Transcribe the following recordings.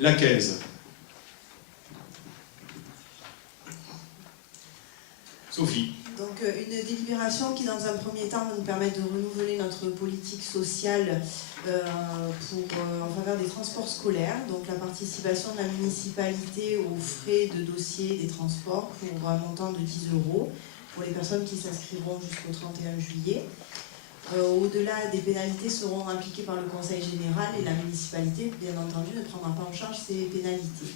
La 15. Sophie. Donc une délibération qui dans un premier temps va nous permettre de renouveler notre politique sociale en faveur des transports scolaires, donc la participation de la municipalité aux frais de dossier des transports pour un montant de 10 € pour les personnes qui s'inscriront jusqu'au 31 juillet. Au-delà, des pénalités seront appliquées par le Conseil général et la municipalité, bien entendu, ne prendra pas en charge ces pénalités.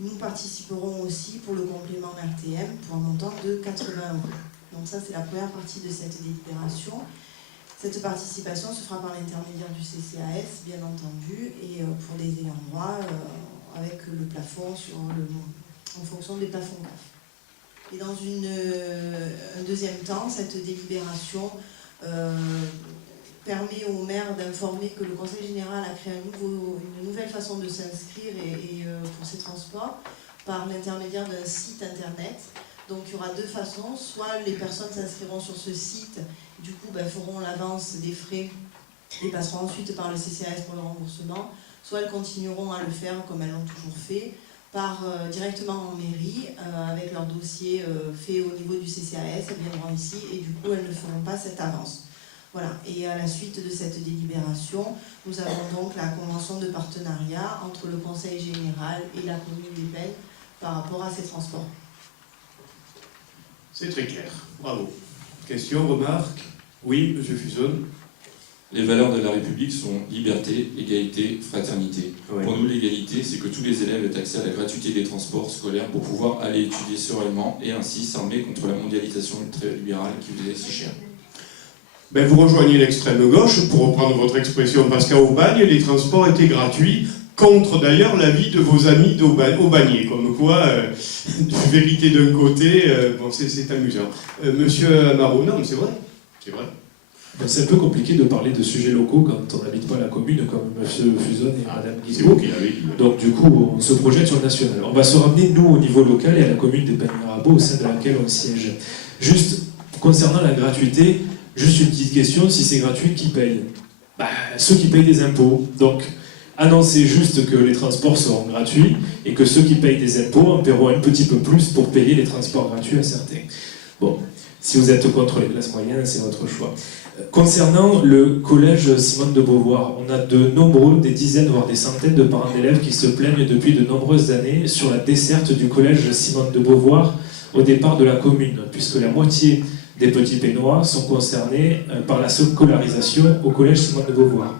Nous participerons aussi pour le complément RTM pour un montant de 80 €. Donc ça, c'est la première partie de cette délibération. Cette participation se fera par l'intermédiaire du CCAS, bien entendu, et pour des ayants droit, avec le plafond en fonction des plafonds CAF. Et dans un deuxième temps, cette délibération permet au maire d'informer que le Conseil général a créé une nouvelle façon de s'inscrire pour ces transports par l'intermédiaire d'un site internet. Donc il y aura deux façons, soit les personnes s'inscriront sur ce site, du coup feront l'avance des frais et passeront ensuite par le CCAS pour le remboursement, soit elles continueront à le faire comme elles l'ont toujours fait, directement en mairie, avec leur dossier fait au niveau du CCAS, elles viendront ici et du coup elles ne feront pas cette avance. Voilà. Et à la suite de cette délibération, nous avons donc la convention de partenariat entre le Conseil général et la commune d'Épène par rapport à ces transports. C'est très clair. Bravo. Question, remarque? Oui, monsieur Fusone. Les valeurs de la République sont liberté, égalité, fraternité. Oui. Pour nous, l'égalité, c'est que tous les élèves aient accès à la gratuité des transports scolaires pour pouvoir aller étudier sereinement et ainsi s'armer contre la mondialisation ultralibérale qui vous est si chère. Vous rejoignez l'extrême gauche, pour reprendre votre expression, parce qu'à Aubagne, les transports étaient gratuits, contre d'ailleurs l'avis de vos amis d'Aubagné, comme quoi, vérité d'un côté, c'est amusant. Monsieur Amaro, non, mais c'est vrai, c'est vrai. C'est un peu compliqué de parler de sujets locaux quand on n'habite pas la commune, comme M. Fusone et Mme Guizot. C'est vous qui l'avez dit. Donc du coup, on se projette sur le national. On va se ramener, nous, au niveau local et à la commune d'Épène-Mirabeau, au sein de laquelle on siège. Juste, concernant la gratuité, juste une petite question, si c'est gratuit, qui paye? Ceux qui payent des impôts. Donc, annoncer juste que les transports seront gratuits et que ceux qui payent des impôts en paieront un petit peu plus pour payer les transports gratuits à certains. Bon, si vous êtes contre les classes moyennes, c'est votre choix. Concernant le collège Simone de Beauvoir, on a des dizaines, voire des centaines de parents d'élèves qui se plaignent depuis de nombreuses années sur la desserte du collège Simone de Beauvoir au départ de la commune, puisque la moitié des petits Pénois sont concernés par la scolarisation au collège Simone de Beauvoir.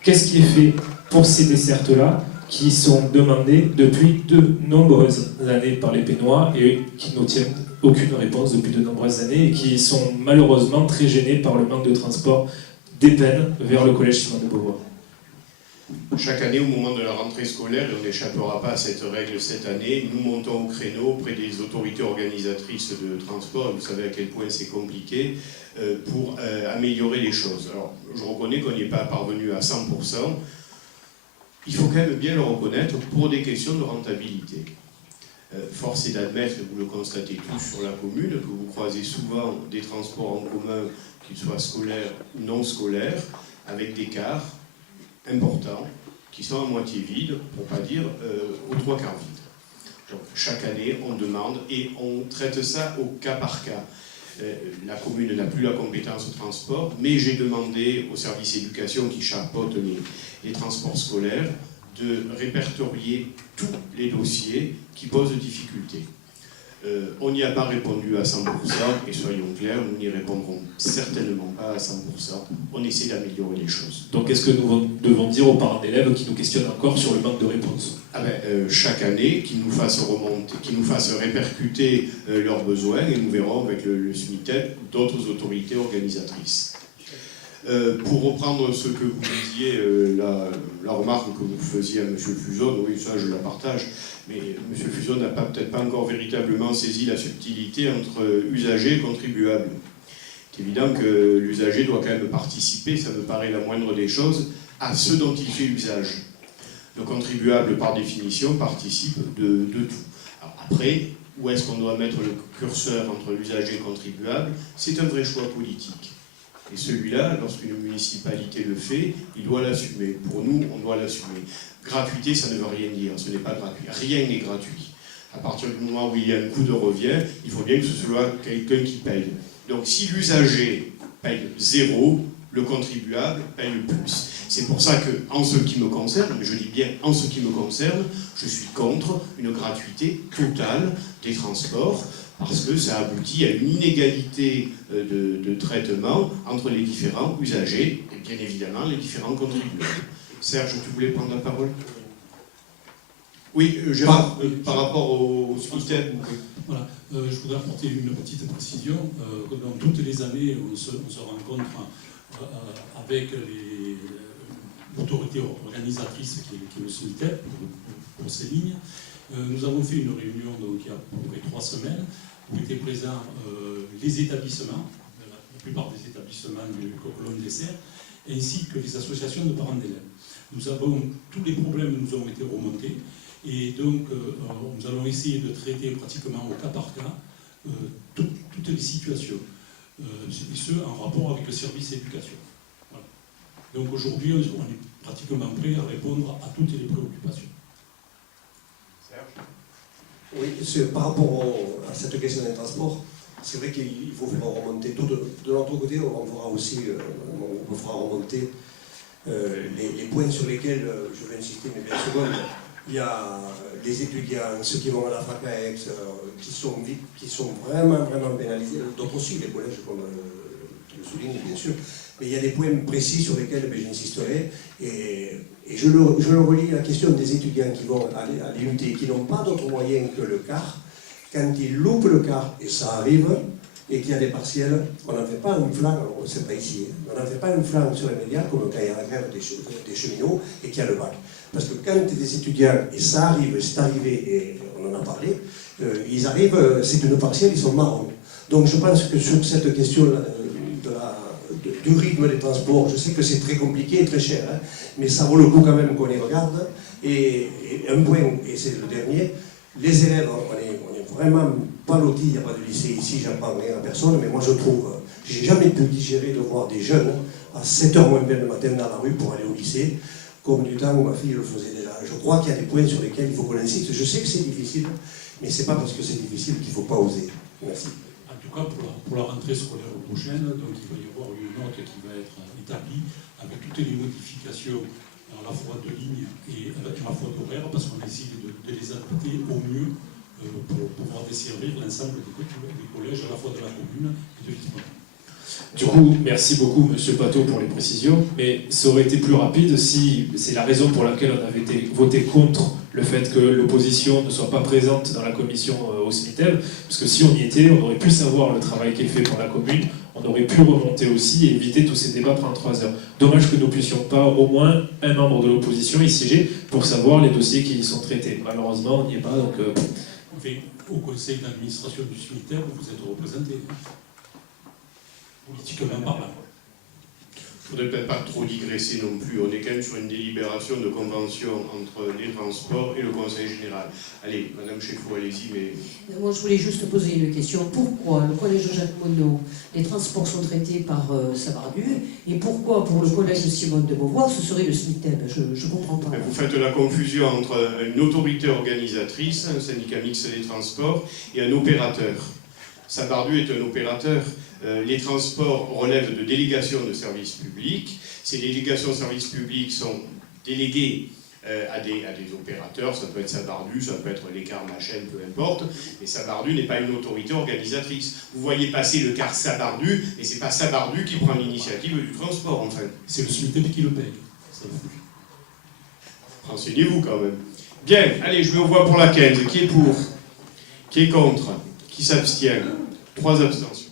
Qu'est-ce qui est fait pour ces dessertes-là qui sont demandées depuis de nombreuses années par les Pénois et qui n'obtiennent aucune réponse depuis de nombreuses années et qui sont malheureusement très gênés par le manque de transport d'Épène vers le collège Simone de Beauvoir. Chaque année, au moment de la rentrée scolaire, et on n'échappera pas à cette règle cette année, nous montons au créneau auprès des autorités organisatrices de transport, et vous savez à quel point c'est compliqué, pour améliorer les choses. Alors, je reconnais qu'on n'y est pas parvenu à 100%. Il faut quand même bien le reconnaître pour des questions de rentabilité. Force est d'admettre, et vous le constatez tous sur la commune, que vous croisez souvent des transports en commun, qu'ils soient scolaires ou non scolaires, avec des cars importants, qui sont à moitié vides, pour ne pas dire aux trois quarts vides. Donc, chaque année, on demande et on traite ça au cas par cas. La commune n'a plus la compétence au transport, mais j'ai demandé au service éducation qui chapeaute les transports scolaires de répertorier tous les dossiers qui posent difficulté. On n'y a pas répondu à 100%, et soyons clairs, nous n'y répondrons certainement pas à 100%. On essaie d'améliorer les choses. Donc est-ce que nous devons dire aux parents d'élèves qui nous questionnent encore sur le manque de réponse? Chaque année, qu'ils nous fassent remonter, qu'ils nous fassent répercuter leurs besoins, et nous verrons avec le SMITEP d'autres autorités organisatrices. Pour reprendre ce que vous disiez, la remarque que vous faisiez à M. Fusone, oui, ça je la partage, mais M. Fusone n'a peut-être pas encore véritablement saisi la subtilité entre usagers et contribuables. C'est évident que l'usager doit quand même participer, ça me paraît la moindre des choses, à ce dont il fait usage. Le contribuable, par définition, participe de tout. Alors après, où est-ce qu'on doit mettre le curseur entre l'usager et le contribuable? C'est un vrai choix politique. Et celui-là, lorsqu'une municipalité le fait, il doit l'assumer. Pour nous, on doit l'assumer. Gratuité, ça ne veut rien dire, ce n'est pas gratuit. Rien n'est gratuit. À partir du moment où il y a un coût de revient, il faut bien que ce soit quelqu'un qui paye. Donc si l'usager paye 0, le contribuable paye plus. C'est pour ça que, en ce qui me concerne, je dis bien en ce qui me concerne, je suis contre une gratuité totale des transports, parce que ça aboutit à une inégalité de traitement entre les différents usagers et bien évidemment les différents contribuables. Serge, tu voulais prendre la parole ? Oui, Gérard, par rapport au SMITEB. Voilà, je voudrais apporter une petite précision. Dans toutes les années, on se rencontre avec l'autorité organisatrice qui est le SMITEB pour ces lignes. Nous avons fait une réunion donc, il y a à peu près 3 semaines où étaient présents les établissements, la plupart des établissements du Coq-Colombe Dessert, ainsi que les associations de parents d'élèves. Tous les problèmes nous ont été remontés. Et donc, nous allons essayer de traiter pratiquement au cas par cas toutes les situations, et ce, en rapport avec le service éducation. Voilà. Donc aujourd'hui, on est pratiquement prêt à répondre à toutes les préoccupations. Serge ? Oui, par rapport à cette question des transports, c'est vrai qu'il faut faire remonter tout de notre côté, on fera aussi, on fera remonter les points sur lesquels je vais insister, mais bien sûr, il y a les étudiants, ceux qui vont à la FACAEX, qui sont vraiment pénalisés, d'autres aussi, les collèges, comme tu le soulignes, bien sûr. Mais il y a des points précis sur lesquels j'insisterai. Et je le relie à la question des étudiants qui vont aller à l'IUT, qui n'ont pas d'autre moyen que le car. Quand ils loupent le car, et ça arrive, et qu'il y a des partiels, on n'en fait pas un flanc, alors c'est pas ici, hein, on n'en fait pas un flanc sur les médias comme quand il y a la grève des cheminots et qu'il y a le bac. Parce que quand des étudiants, et ça arrive, c'est arrivé, et on en a parlé, ils arrivent, c'est une partielle, ils sont marrons. Donc je pense que sur cette question du rythme des transports, je sais que c'est très compliqué et très cher, hein, mais ça vaut le coup quand même qu'on les regarde. Et un point, et c'est le dernier, les élèves, on est vraiment pas lotis, il n'y a pas de lycée ici, j'apprends rien à personne, mais moi je trouve, j'ai jamais pu digérer de voir des jeunes à 7h moins bien le matin dans la rue pour aller au lycée, comme du temps où ma fille le faisait déjà. Je crois qu'il y a des points sur lesquels il faut qu'on insiste. Je sais que c'est difficile, mais c'est pas parce que c'est difficile qu'il ne faut pas oser. Merci. En tout cas, pour la rentrée scolaire prochaine, donc il va y avoir une note qui va être établie avec toutes les modifications à la fois de ligne et à la fois d'horaire, parce qu'on a essayé de les adapter au mieux pour pouvoir desservir l'ensemble des collèges, à la fois de la commune et de l'Isère. Du coup, merci beaucoup, Monsieur Pateau, pour les précisions, mais ça aurait été plus rapide si c'est la raison pour laquelle on avait voté contre le fait que l'opposition ne soit pas présente dans la commission au SMITEB, parce que si on y était, on aurait pu savoir le travail qui est fait par la commune, on aurait pu remonter aussi et éviter tous ces débats pendant 3 heures. Dommage que nous ne puissions pas, au moins, un membre de l'opposition y siéger pour savoir les dossiers qui y sont traités. Malheureusement, on n'y est pas, donc... Enfin, au conseil d'administration du SMITEB, vous êtes représenté. Politiquement parlant. Il ne faudrait peut-être pas trop digresser non plus. On est quand même sur une délibération de convention entre les transports et le Conseil général. Allez, Madame Cheffaut, allez-y, mais... Moi, je voulais juste poser une question. Pourquoi le collège Jacques Monod, les transports sont traités par Sabardu, et pourquoi pour le collège Simone de Beauvoir, ce serait le SMITEB? Je ne comprends pas. Vous faites la confusion entre une autorité organisatrice, un syndicat mixte des transports, et un opérateur. Sabardu est un opérateur. Les transports relèvent de délégations de services publics. Ces délégations de services publics sont déléguées à des opérateurs, ça peut être Sabardu, ça peut être l'écart Machen, peu importe, mais Sabardu n'est pas une autorité organisatrice. Vous voyez passer le car Sabardu, mais ce n'est pas Sabardu qui prend l'initiative du transport, en fait. C'est le SMITEB qui le paye. Renseignez-vous quand même. Bien, allez, je me vois pour la 15. Qui est pour? Qui est contre? Qui s'abstient? 3 abstentions.